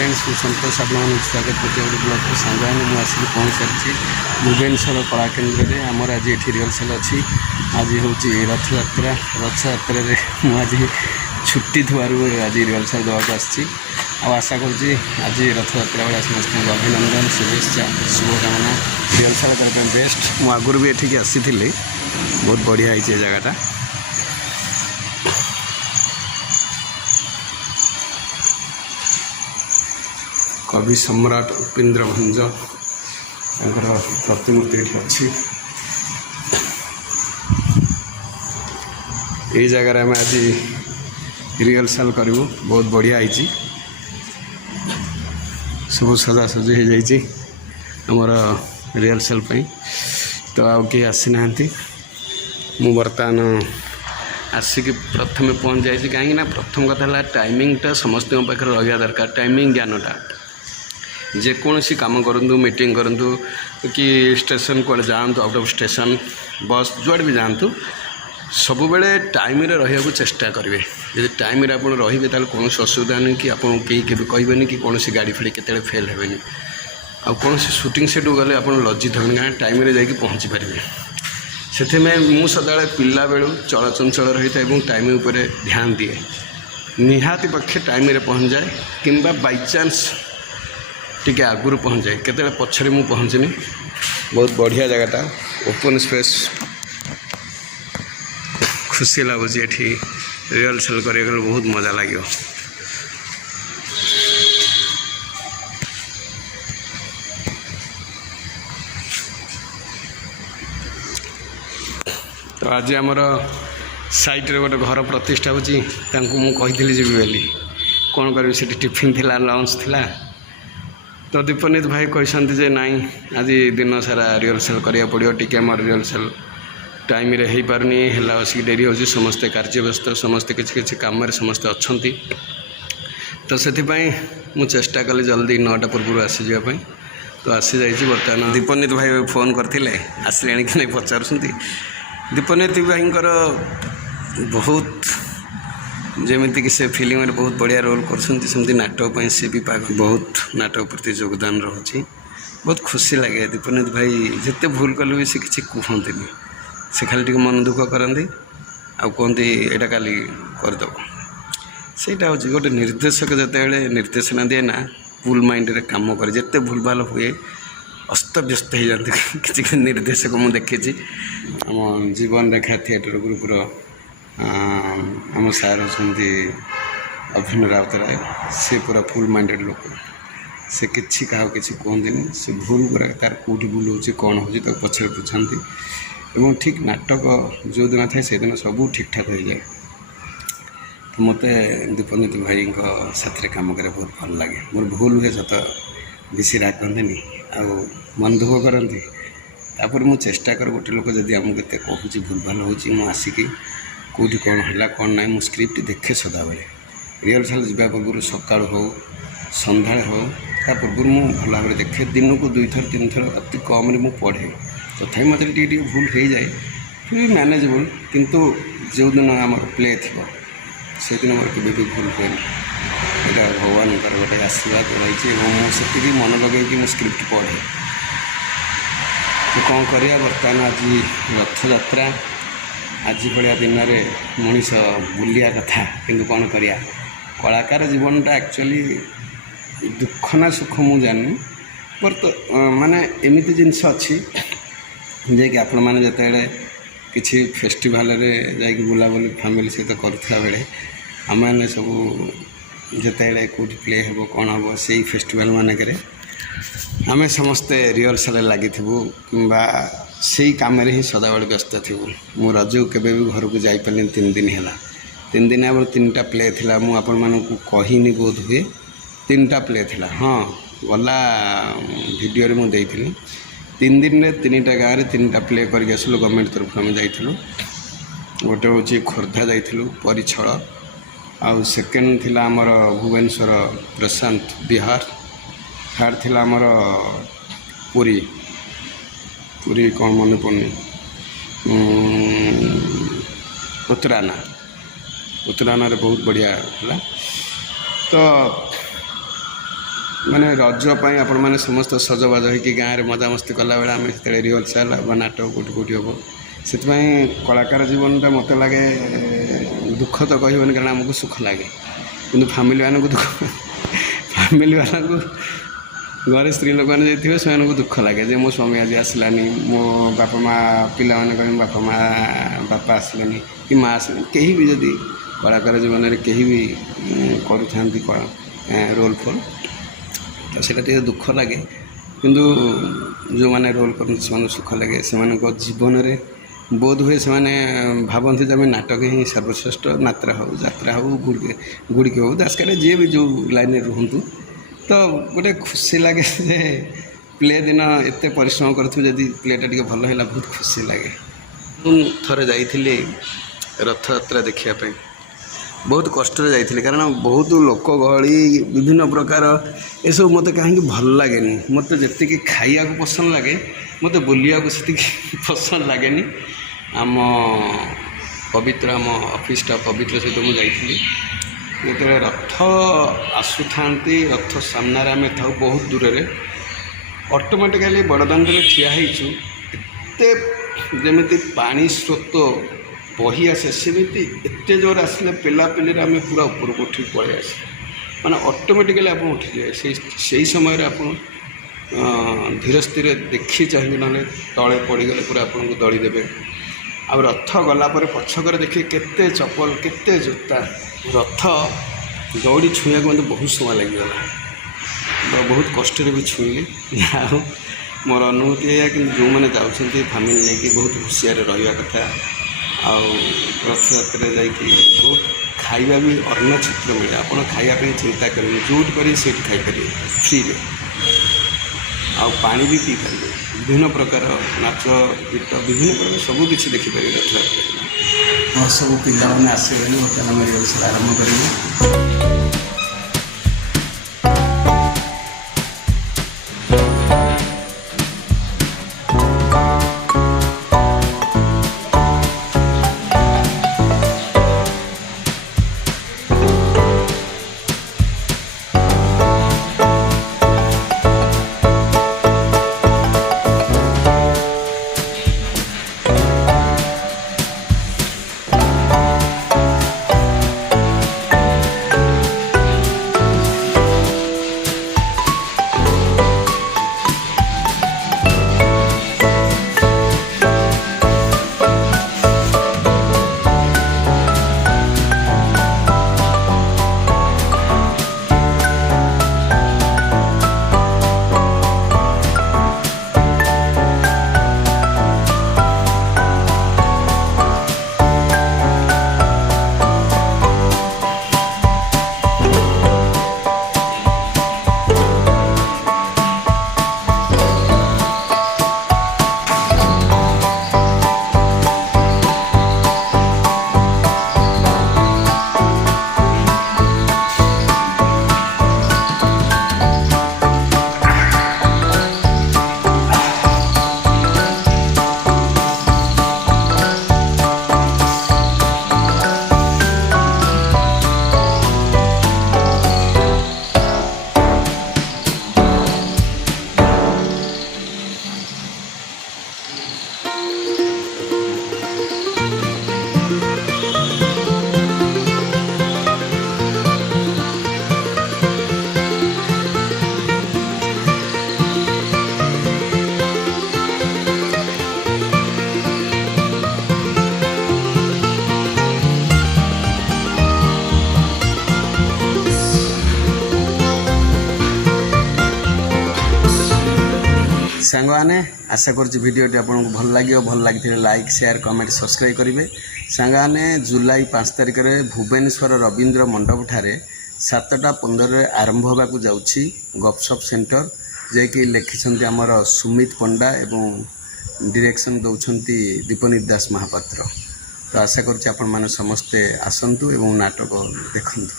Friends मु संतोष आपन स्वागत करते गोटे ब्लॉग को सांग मुझे पहुँच सारी भुवनेश्वर कला केन्द्र में आमर आज ये रिहर्सल अच्छी आज हूँ रथयात्रा आज छुट्टी थुआरू आज रिहर्सल देवाक आशा करुँची आज रथयात्रा बेला समस्त अभिनंदन शुभेच्छा शुभकामना रिहर्सल करने बेस्ट मु आगुरी भी एठिक आसी बहुत बढ़िया है जगटा कवि सम्राट उपेन्द्र भंज प्रतिमूर्ति अच्छी ये जगार आम आज रिहर्सल करूँ बहुत बढ़िया है सब सजासजी हो जाइए आमर रिहर्सल तो आउ किए आसी ना मु बर्तमान आसिक प्रथम पहुँच जाइए कहीं प्रथम कथा है टाइमिंगटा समस्त पाखे रहा दरकार टाइमिंग ज्ञानटा जेकोसी काम करूँ मीटिंग करूँ कि स्टेशन कौन जातु आउट ऑफ स्टेशन बस जुआड़े भी जातु सब बेले टाइम रहा चेष्टा करेंगे यदि टाइम आप रे कौन असुविधा नहीं कि आपको कहीं कहबे कि कौन गाड़ी फाड़ी केते फेल हेबे आ कौन शूटिंग सेटू गले आप लज्जित हेबे कहीं टाइम जाकि पहुँची पारे से मु सदा पिला बेलू चलचंचल रही था टाइम उपर ध्यान दिए निहाती पक्षे टाइम पहुँच जाए कि बाईचान्स टिके आगुरी पहुँच जाए केते पछरे मु पहुँचनी बहुत बढ़िया जगटा ओपन स्पेस खुशी लगुच ये रिहर्सल कर बहुत मजा लगे तो आज आमर साइट रे गोटे घर प्रतिष्ठा होची मुझे जी बोली कौन करी से टिफिन थिला लंच थिला तो दीपनीत भाई कहते जे नाई आज दिन सारा रिहर्सल करा पड़ो टी रिहर्सल टाइम रे हो पारनी है बसिक डेरी हो समस्ते कार्य व्यस्त समस्ते किसी कम समस्ते अच्छा तो से मु चेष्टा कली जल्दी 9टा पूर्व आसी जावाई तो आसी जाइए बर्तमान दीपनीत भाई फोन करते आसले कि नहीं पचार दीपनीत भाई बहुत जमीती कि से फिल्म में बहुत बढ़िया रोल करमती नाटक सी भी पाग बहुत नाटक प्रति योगदान रही बहुत खुशी लगे दीपनीत भाई जिते भूल कले भी से किसी कहते से खाली मन दुख करती आउ कहते यहाँ काली करदेव सेटा हूँ गोटे निर्देशक जिते निर्देशना दिए ना फुल माइंड रे काम करे जिते भूल भाल हुए अस्तव्यस्त हो जाती किसी निर्देशक मुझे देखी आम जीवन रेखा थिएटर ग्रुपर आम सार अच्छा अभिनव राउतराय से पूरा फुल माइंडेड लोक से किसी क्या किसी कहते से भूल गुरा तार कौटी भूल हो कौन हो पछे बुझाती एवं ठीक नाटक जो दिन थाए से दिन सब ठीक ठाक हो जाए तो मत दीपनीत भाई साथी काम कर बहुत भल लगे मोर भूल हुए सत बेसी रागनी आउ मन दुख करती तापर मु चेष्टा कर गोटे लोक जदि आमको केते कहूँ भूल भाल हो आसिकी कौटी कौन है कौन ना मु स्क्रिप्ट देखे सदाबले रिहर्सल जावा पूर्व सका हो सन्धा हो ता पूर्व मु भल भाव देखे दिन को 2 थर 3 थर अति कम मु पढ़े तथा मत भूल हो जाए फिर भी मैनेजेबल किंतु जो दिन आम प्ले थी से दिन मोर के भी भूल हुए यहाँ भगवान गोटे आशीर्वाद रही मुझे मन लगे कि स्क्रिप्ट पढ़े तो कौन करिया बर्तमान आज रथयात्रा आज भाया दिन में मनीष बुलिया कथा किंतु कौन करिया कलाकार जीवनटा एक्चुअली दुख ना सुख मु जानी पर तो माने एमती जिनस अच्छी जे कि आपण मैंने जिते किसी फेस्टिवल रे जाकि बुलाबुली फैमिली सहित करुला बेले आम मैंने सब जिते कौट प्ले हे कौन हम से फेस्टिवल मानक आम समस्ते रिहर्सल लगी कि से कम ही सदाबले व्यस्त थी मु रज के भी घर को जापारे 3 दिन है 3 दिन आगे 3टा प्ले थी मुझे कहनी बोध हुए 3टा प्ले थी हाँ गला वीडियो मुझे 3 दिन में 3टा गाँव में 3टा प्ले करके आसलु गवर्नमेंट तरफ आम जाइलु गोटे हूँ खोर्धा जाइलु परिछड़ आउ सेकेंड थिला आमर भुवनेश्वर प्रशांत बिहार थर्ड थिला आमर पुरी पुरी कौन मन पड़नी उत्तराना रे बहुत बढ़िया है तो ମାନେ ରଜ ପାଇଁ ଆପଣମାନେ ସମସ୍ତ ସଜବାଜ ହୋଇକି ଗାଁରେ ମଜାମସ୍ତି କଲାବେଳେ ଆମେ ସେତେବେଳେ ରିହର୍ସାଲ୍ ବା ନାଟକ କେଉଁଠି କେଉଁଠି ହେବ। ସେଥିପାଇଁ କଳାକାର ଜୀବନଟା ମୋତେ ଲାଗେ ଦୁଃଖ ତ କହିବନି, କାରଣ ଆମକୁ ସୁଖ ଲାଗେ, କିନ୍ତୁ ଫ୍ୟାମିଲିମାନଙ୍କୁ ଘରେ ସ୍ତ୍ରୀ ଲୋକମାନେ ଯାଇଥିବେ ସେମାନଙ୍କୁ ଦୁଃଖ ଲାଗେ ଯେ ମୋ ସ୍ୱାମୀ ଆଜି ଆସିଲାନି, ମୋ ବାପା ମାଆ, ପିଲାମାନେ କହିବେ ବାପା ଆସିଲେନି କି ମାଆ ଆସିଲେନି। କେହି ବି ଯଦି କଳାକାର ଜୀବନରେ କେହି ବି କରୁଥାନ୍ତି ରୋଲ୍ ଫୋଲ୍ ତ ସେଇଟା ଟିକେ ଦୁଃଖ ଲାଗେ, କିନ୍ତୁ ଯେଉଁମାନେ ରୋଲ୍ କରନ୍ତି ସେମାନଙ୍କୁ ସୁଖ ଲାଗେ। ସେମାନଙ୍କ ଜୀବନରେ ବୋଧ ହୁଏ ସେମାନେ ଭାବନ୍ତି ଯେ ଆମେ ନାଟକ ହିଁ ସର୍ବଶ୍ରେଷ୍ଠ, ଯାତ୍ରା ହେଉ ଗୁଡ଼ିକ ହେଉ, ଦାସକାଠିଆ ଯିଏ ବି ଯେଉଁ ଲାଇନ୍ରେ ରୁହନ୍ତୁ, ତ ଗୋଟେ ଖୁସି ଲାଗେ ଯେ ପ୍ଲେ ଦିନ ଏତେ ପରିଶ୍ରମ କରୁଥିବୁ, ଯଦି ପ୍ଲେଟା ଟିକେ ଭଲ ହେଲା ବହୁତ ଖୁସି ଲାଗେ। ମୁଁ ଥରେ ଯାଇଥିଲି ରଥଯାତ୍ରା ଦେଖିବା ପାଇଁ, ବହୁତ କଷ୍ଟରେ ଯାଇଥିଲି, କାରଣ ବହୁତ ଲୋକ ଗହଳି, ବିଭିନ୍ନ ପ୍ରକାର, ଏସବୁ ମୋତେ କାହିଁକି ଭଲ ଲାଗେନି। ମୋତେ ଯେତିକି ଖାଇବାକୁ ପସନ୍ଦ ଲାଗେ, ମୋତେ ବୁଲିବାକୁ ସେତିକି ପସନ୍ଦ ଲାଗେନି। ଆମ ଅଫିସଟା ପବିତ୍ର ସହିତ ମୁଁ ଯାଇଥିଲି। ଯେତେବେଳେ ରଥ ଆସୁଥାନ୍ତି, ରଥ ସାମ୍ନାରେ ଆମେ ଥାଉ ବହୁତ ଦୂରରେ, ଅଟୋମେଟିକାଲି ବଡ଼ଦାଣ୍ଡରେ ଠିଆ ହେଇଛୁ, ଏତେ ଯେମିତି ପାଣି ସ୍ରୋତ ବହି ଆସେ ସେମିତି ଏତେ ଜୋର ଆସିଲେ ପିଲାପିଲିରେ ଆମେ ପୁରା ଉପରକୁ ଉଠିକି ପଳେଇ ଆସେ, ମାନେ ଅଟୋମେଟିକାଲି ଆପଣ ଉଠିଯିବେ। ସେଇ ସମୟରେ ଆପଣ ଧୀର ସ୍ଥିର ଦେଖି ଚାହିଁବେ, ନହେଲେ ତଳେ ପଡ଼ିଗଲେ ପୁରା ଆପଣଙ୍କୁ ଦଳି ଦେବେ। ଆଉ ରଥ ଗଲା ପରେ ପଛକରେ ଦେଖି କେତେ ଚପଲ, କେତେ ଜୋତା, ରଥ ଦୌଡ଼ି ଛୁଇଁବାକୁ ମୋତେ ବହୁତ ସମୟ ଲାଗିଗଲା, ବହୁତ କଷ୍ଟରେ ବି ଛୁଇଁଲି। ଆଉ ମୋର ଅନୁଭୂତି ଏଇଆ, କିନ୍ତୁ ଯେଉଁମାନେ ଯାଉଛନ୍ତି ଫ୍ୟାମିଲି ନେଇକି ବହୁତ ହୁସିଆରେ ରହିବା କଥା। ଆଉ ରଥଯାତ୍ରାରେ ଯାଇକି ବହୁତ ଖାଇବା ବି ଅନ୍ନଛତ୍ର ମିଳେ, ଆପଣ ଖାଇବା ପାଇଁ ଚିନ୍ତା କରିବେ, ଯେଉଁଠି କରିବେ ସେଇଠି ଖାଇପାରିବେ ଫ୍ରିରେ, ଆଉ ପାଣି ବି ପିଇପାରିବେ, ବିଭିନ୍ନ ପ୍ରକାର ନାଚ ଗୀତ, ବିଭିନ୍ନ ପ୍ରକାର ସବୁ କିଛି ଦେଖିପାରିବେ ରଥଯାତ୍ରା। ମୋର ସବୁ ପିଲାମାନେ ଆସିବେନି, ବର୍ତ୍ତମାନ ଆମେ ରିହର୍ସାଲ୍ ଆରମ୍ଭ କରିବୁ। ସାଙ୍ଗମାନେ ଆଶା କରୁଛି ଭିଡ଼ିଓଟି ଆପଣଙ୍କୁ ଭଲ ଲାଗିବ। ଭଲ ଲାଗିଥିଲେ ଲାଇକ୍, ସେୟାର, କମେଣ୍ଟ, ସବସ୍କ୍ରାଇବ୍ କରିବେ। ସାଙ୍ଗମାନେ ଜୁଲାଇ 5 ତାରିଖରେ ଭୁବନେଶ୍ୱର ରବୀନ୍ଦ୍ର ମଣ୍ଡପଠାରେ 7ଟା15ରେ ଆରମ୍ଭ ହେବାକୁ ଯାଉଛି ଗପସପ୍ ସେଣ୍ଟର, ଯାଇକି ଲେଖିଛନ୍ତି ଆମର ସୁମିତ ପଣ୍ଡା ଏବଂ ଡିରେକ୍ସନ୍ ଦେଉଛନ୍ତି ଦୀପନିତ ଦାସ ମହାପାତ୍ର। ତ ଆଶା କରୁଛି ଆପଣମାନେ ସମସ୍ତେ ଆସନ୍ତୁ ଏବଂ ନାଟକ ଦେଖନ୍ତୁ।